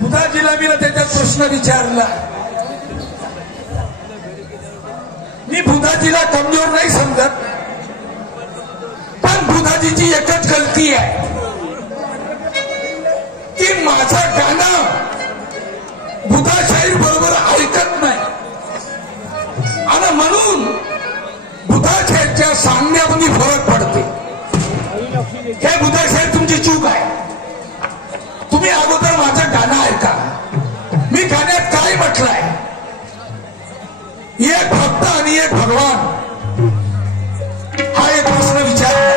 बुधाजीला मी त्याच्यात प्रश्न विचारला. मी बुधाजीला कमजोर नाही समजत, पण बुधाजीची एकच गलती आहे की माझं गाणं बुधा शाहीर बरोबर ऐकत नाही आणि म्हणून बुधा शाहीरच्या सांगण्यामध्ये फरक पडते. हे बुधा शाहीर तुमची चूक आहे. तुम्ही अगोदर माझं गाणं ऐका. मी गाण्यात काय म्हटलंय, एक भक्त आणि एक भगवान हा एक प्रश्न विचारला.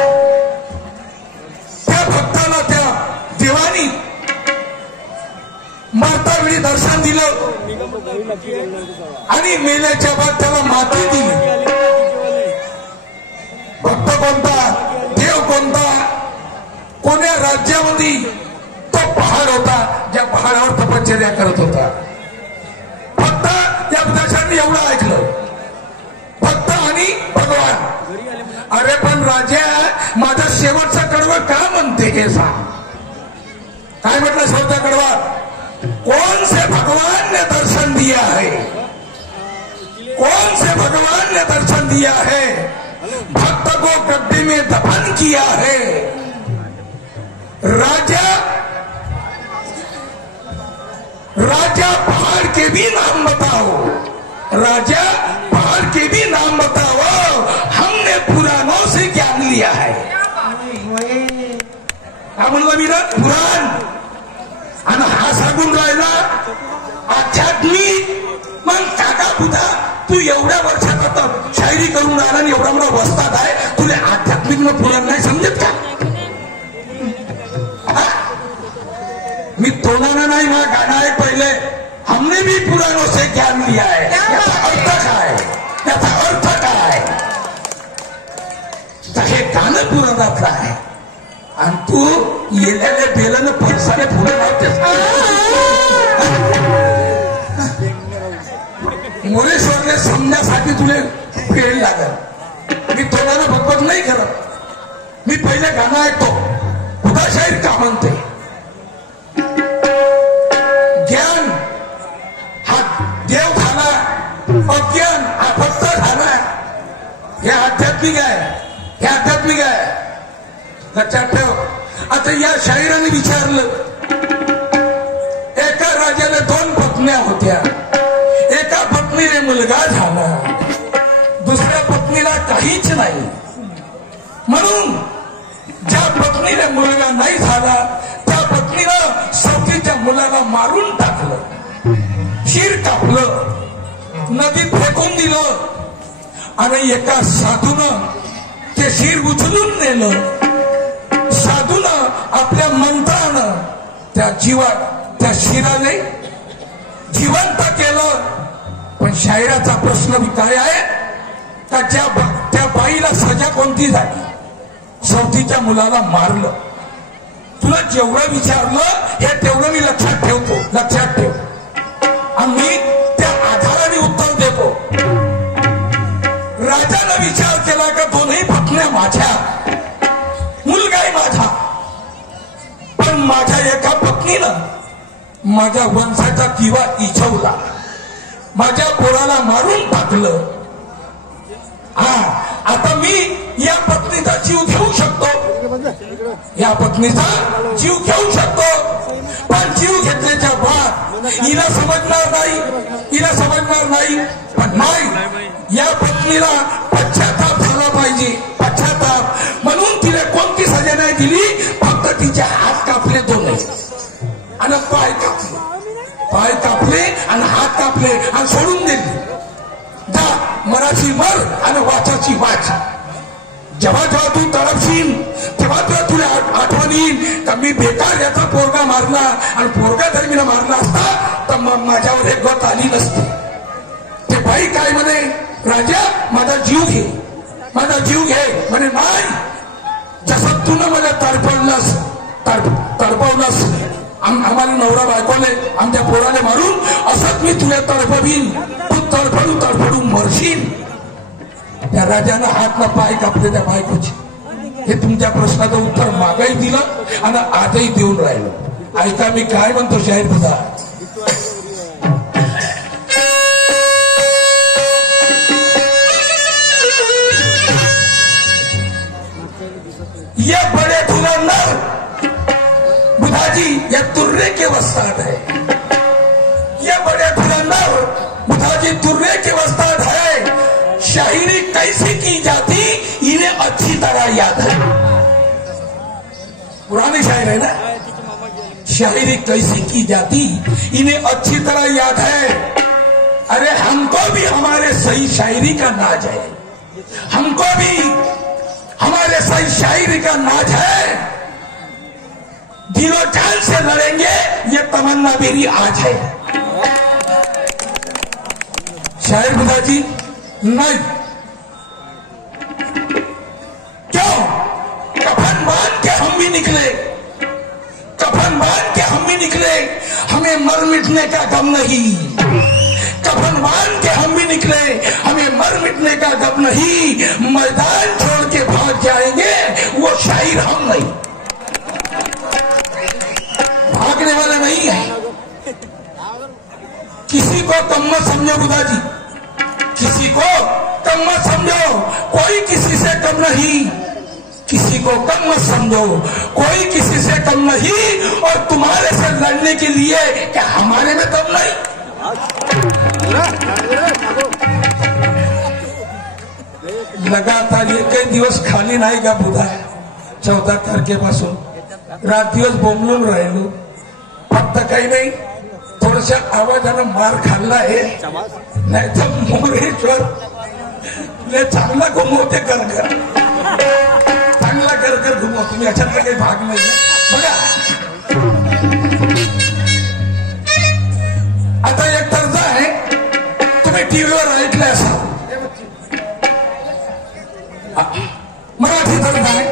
त्या भक्ताला त्या देवानी मरता वेळी दर्शन दिलं आणि मेल्याच्या बाद त्याला माती दिली. भक्त कोणता, देव कोणता, कोण्या राज्यामध्ये, तो पहाड होता ज्या पहाडावर तपश्चर्या करत होता. फक्त त्या बुधाशाने एवढं ऐकलं, भक्त आणि भगवान. अरे पण राजा, माझा शेवटचा कडवं का म्हणते हे सांग. काय म्हटलं शेवटचा कडवा, कौन से भगवान ने दर्शन दिया है, कौन से भगवान ने दर्शन दिया है, भक्त को गड्ढे में दफन किया है. राजा राजा पहाड़ के भी नाम बताओ, राजा पहाड़ के भी नाम बताओ, हमने पुराणों से ज्ञान लिया है. हा म्हणलं मी ना पुराण, आणि हा सांगून राहिला आध्यात्मिक. मग काका बुधा, तू एवढ्या वर्षात आता शायरी करून राहिला आणि एवढा मोठा वस्ताद आहे, तुला आध्यात्मिक न पुराण नाही समजत का. मी तोंडाना नाही ना गाणं आहे पहिले, हमने भी पुराणों से ज्ञान लिया है. याचा अर्थ काय, याचा अर्थ काय. हे गाणं पुराणातलं आहे आणि तू येल्याने बेल्यानं फरसाने पुढे लावतेस. मोरेश्वरने समजण्यासाठी तुले वेळ लागल. मी तोंडानं भगवत नाही करत, मी पहिले गाणं ऐकतो. बुधा शाहीर का म्हणते, ज्ञान हा देव झाला, अज्ञान हा भक्त झाला. हे आध्यात्मिक आहे, हे आध्यात्मिक आहे. लक्षात ठेव. आता या शाहिराने विचारलं, एका राजाने 2 पत्न्या होत्या. एका पत्नीने मुलगा झाला, दुसऱ्या पत्नीला काहीच नाही. म्हणून ज्या पत्नीने मुलगा नाही झाला त्या पत्नीनं सौतीच्या मुलाला मारून टाकलं, शिर कापलं, नदीत फेकून दिलं आणि एका साधूनं ते शिर उचलून नेलं. साधूनं आपल्या मंत्रानं त्या शिराने जिवंत केलं. पण शायराचा प्रश्न काय आहे का, त्या बाईला सजा कोणती झाली, सौतीच्या मुलाला मारलं. तुला जेवढं विचारलं हे तेवढं मी लक्षात ठेवतो, लक्षात ठेव. आणि मी त्या आधाराने उत्तर देतो. राजानं विचार केला का दोन्ही पत्न्या माझ्या, मुलगाही माझा, पण माझ्या एका पत्नीनं माझ्या वंशाचा किवा इछवला, माझ्या पोराला मारून टाकलं. आता मी या पत्नीचा जीव घेऊ शकतो, या पत्नीचा जीव घेऊ शकतो. पण जीव घेतल्याच्या बाद हिला समजणार नाही, हिला समजणार नाही. पण नाही, या पत्नीला पश्चाताप झाला पाहिजे, पश्चाताप. म्हणून तिला कोणती सजा नाही दिली, फक्त तिचे हात कापले दोन्ही आणि पाय कापले, पाय कापले आणि हात कापले आणि सोडून दिले. जा मराठी मर आणि वाचाची वाच. जेव्हा जेव्हा तू तडपशील तेव्हा तेव्हा तुला आठवण येईल का मी बेकार याचा पोरगा मारला आणि पोरगा जर मी मारला असता तर मग माझ्यावर एक गत आली नसती. ते बाई काय म्हणे, राजा माझा जीव घे, माझा जीव घे. म्हणे नाही, जसं तू न मला तडपडलास, तडपवलास आम्हाला नवरा बायकोले आमच्या पोराने मारून, असंच मी तुला तडपवीन, तू तडफडू तडफडू मरशील. त्या राजानं हात ना पाय कापले त्या बायकोचे. हे तुमच्या प्रश्नाचं उत्तर मागाही दिलं आणि आजही देऊन राहिलं. ऐका मी काय म्हणतो शाहीर बुधा. ये बड़े धुरंधर बुधाजी ये तुर्रे के वस्ताद है. ये बड़े धुरंधर बुधाजी तुर्रे के वस्ताद है. शायरी कैसी की जाती इन्हें अच्छी तरह याद है. पुरानी शायर है ना. शायरी कैसी की जाती इन्हें अच्छी तरह याद है. अरे हमको भी हमारे सही शायरी का नाज है. हमको भी हमारे सही शायरी का नाज है. दिलो जान से लड़ेंगे ये तमन्ना मेरी आज है. शायर बुधाजी नहीं क्यों कफन बांध के हम भी निकले. कफन बांध के हम भी निकले. हमें मर मिटने का गम नहीं. कफन बांध के हम भी निकले. हमें मर मिटने का गम नहीं. मैदान छोड़ के भाग जाएंगे वो शायर हम नहीं. भागने वाले नहीं है. किसी को कम मत समझो बुधाजी. किसी को कम मत समझो. कोई किसी से कम नहीं. किसी को कम मत समझो. कोई किसी से कम नहीं. और तुम्हारे से लड़ने के लिए क्या हमारे में दम नहीं. लगातार ये काही दिवस खाली नाही का बुधा. 14 तारखेपासून रात दिवस बोंबलून राहिलो. फक्त काही नाही थोड्याशा आवाजानं मार खाल्ला आहे. नाही तर मोरेश्वर ले चांगला घुमवते कर चांगला कर घुमव. तुम्ही याच्यातला काही भाग नाही बघा. आता एक तर्ज आहे तुम्ही टीव्हीवर ऐकले असाल. मराठी तर्ज आहे.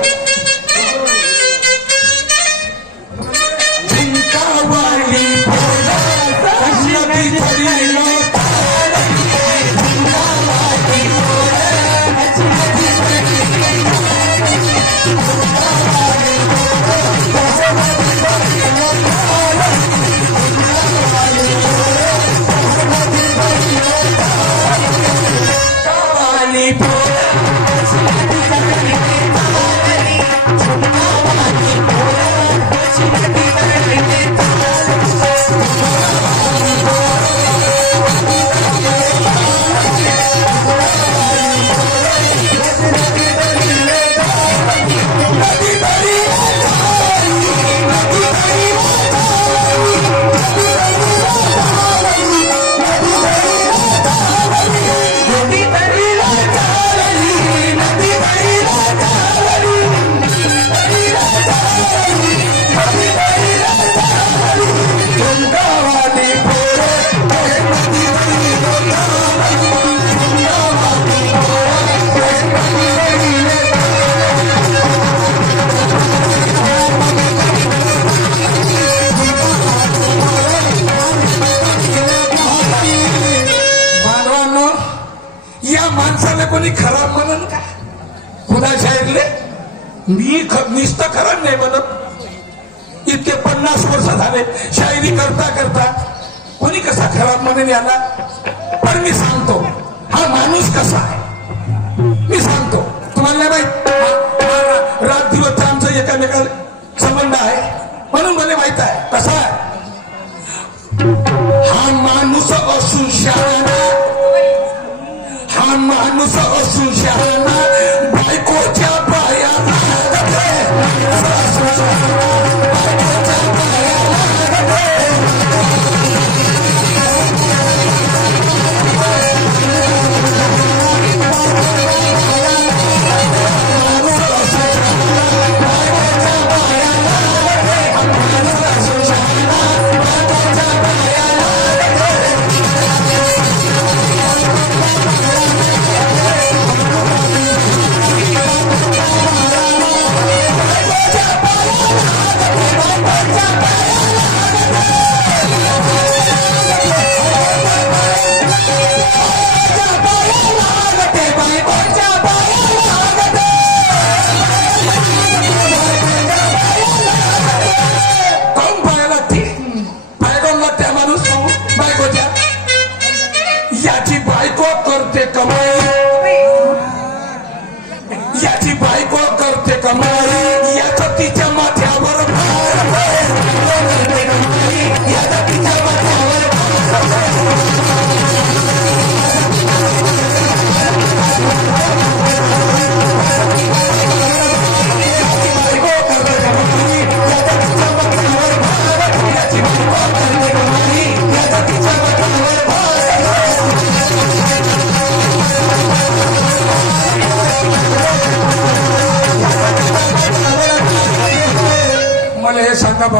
कोणी खराब म्हणन का. खुदा शायरले मी नुसतं खराब नाही म्हणत. इतके 50 वर्ष झाले शायरी करता करता कोणी कसा खराब म्हणेन याला. पण मी सांगतो हा माणूस कसा आहे मी सांगतो तुम्हाला. नाही माहित रात दिवस आमचं एकामेकाला संबंध आहे म्हणून मला माहित आहे कसा आहे. हा माणूस असून शहाणा. हा माणूस असून शहाणा. बायकोच्या पाया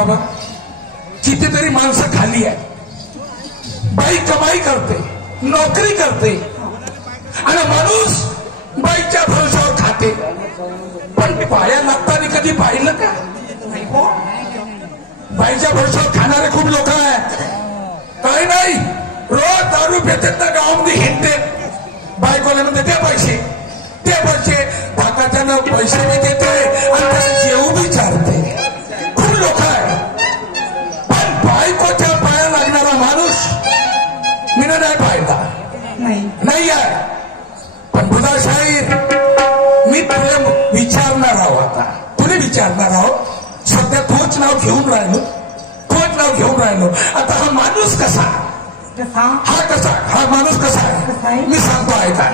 बाबा कितीतरी माणसं खाली आहे, बाई कमाई करते, नोकरी करते आणि माणूस बाईच्या भरोशावर खाते. पण बाया लागताना कधी पाहिलं का? बाईच्या भरोशावर खाणारे खूप लोक आहेत. काही नाही, रोज दारू पितात ना, गावामध्ये हिंडते, बायकोला देते पैसे, ते पैसे भाकाच्यानं पैसे बी देते आणि त्याला जेवू बी चारते. खूप लोक आहे. पण बायकोच्या पाया लागणारा माणूस मी नाही पाहिला, नाही आहे. पण बुधा शाहीर, मी तुला विचारणार आहो, आता तुला विचारणार आहो. सध्या तोच नाव घेऊन राहिलो, तोच नाव घेऊन राहिलो. आता हा माणूस कसा, हा कसा, हा माणूस कसा आहे मी सांगतो ऐका.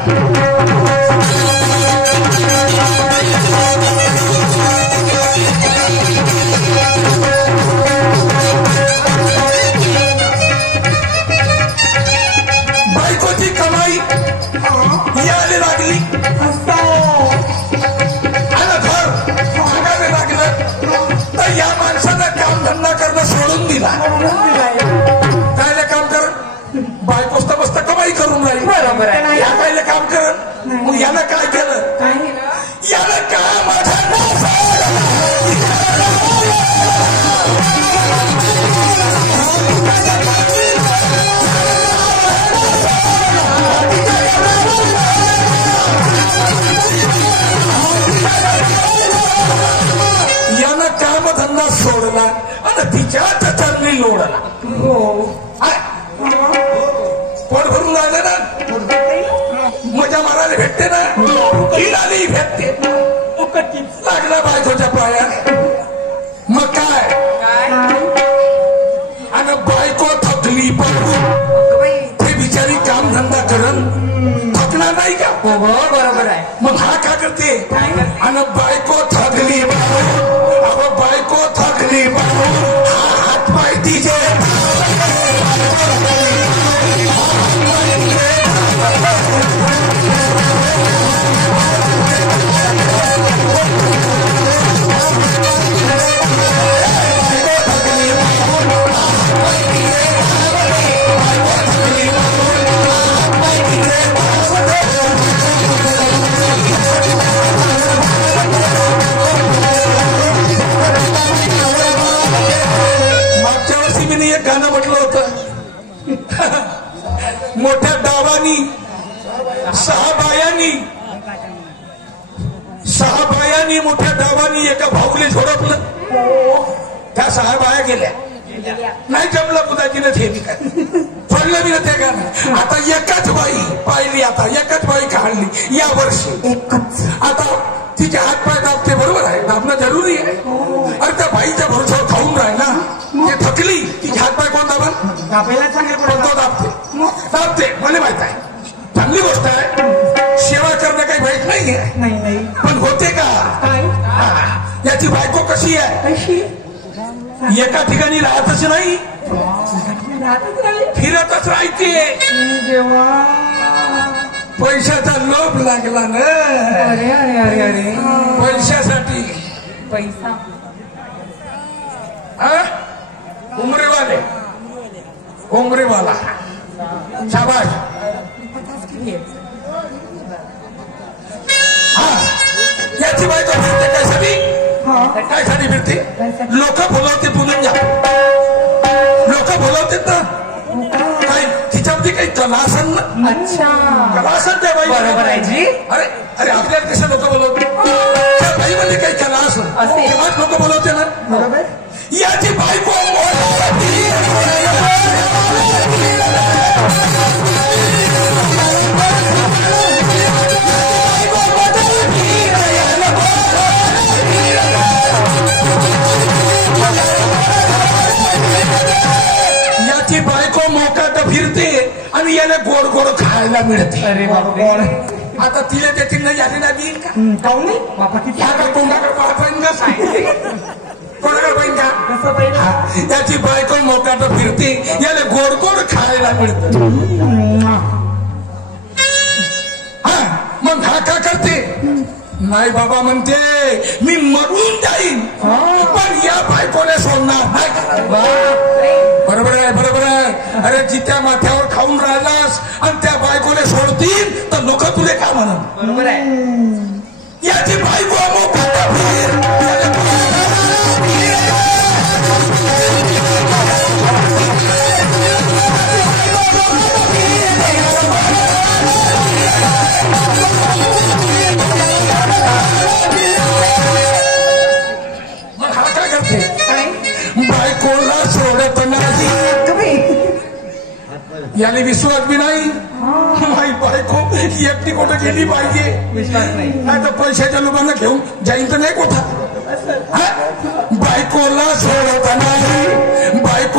बायकोची कमाई यायला लागली आणि घर भागावे लागलं तर या माणसानं कामधंदा करणं सोडून दिला. कायला काम कर, बायकोच तर मस्त कमाई करून राहील. बरोबर आहे. या कायला काम करत, मग यानं काय केलं, यानं का माझा यानं कामधंदा सोडला आणि तिच्यात चरणी लोडला. पोट भरून राहिलं ना, मजा मारायला भेटते ना, हिलाली भेटते. लागला बायकोच्या पायाने, मग काय, आणि बायको थकली पण ते बिचारी कामधंदा करून थकणार नाही का? बरोबर आहे. मग हा का करते, आणि बायको थकली, बायको थकली, हा हात पाय तिचे गाणं म्हटलं होतं, मोठ्या डावानी सहा बायांनी मोठ्या डावानी एका भाऊले झोडपलं. त्या 6 बाया गेल्या, नाही जमलं बुधाजीने हे काय पडलं मी ना त्या गाणं. आता एकच बाई पाहिली, आता एकच बाई काढली या वर्षी. आता तिचे हातपाय दाबते, बरोबर आहे, दाबणं जरुरी आहे. अरे त्या बाईच्या भरोशावर खाऊन राहिला, ते थकली, तिचे हातपाय कोण दाबल, दाबायला चांगले पडतो, दाबते मला माहित आहे, चांगली गोष्ट आहे. सेवा करणं काही वाईट नाहीये, पण होते का, याची बायको कशी आहे, एका ठिकाणी राहतच नाही, फिरतच राहते. पैशाचा लोभ लागला ना, अरे अरे अरे अरे, पैशासाठी पैसा. उमरेवाला शाबाश. याची बायको फिरते काय साठी फिरते, लोक बोलवते बोलून जा, लोक बोलवते ना काय, तिच्यामध्ये काही कला असेल ना. अच्छा, कला असेल त्या बाई, बरोबर आहे जी. अरे अरे आपल्याला कसे लोक बोलवते, त्या बाईमध्ये काही कला असेल तेव्हाच लोक बोलवते ना, बरोबर. याची बायको याची बायको मोकाट फिरते आणि याला गोड गोड खायला मिळते. अरे बाबा, आता तिला त्याची नाही झाली ना देईल का, काऊन नाही बाबा, कोणाकडे पाहत कोणाकडे पाहिजे का, कसं पाहिजे. त्याची बायको मोकाट फिरते, याला गोड गोड खायला मिळते. मग हा का करते, नाही बाबा म्हणते मी मरून जाईन पण या बायकोने सोडणार नाही. बरोबर आहे बरोबर आहे. अरे जित्या माथ्यावर खाऊन राहिलास आणि त्या बायकोने सोडतील तर लोक तुले काय म्हणा. बरोबर आहे. याची बायको बायकोला सोडत नाही. याने विश्वास बी नाही. माई बायको एकटी कुठं गेली पाहिजे विश्वास नाही तर पैशाच्या लोकांना घेऊन जाईन तर नाही कुठं. बायकोला सोडत नाही. बायको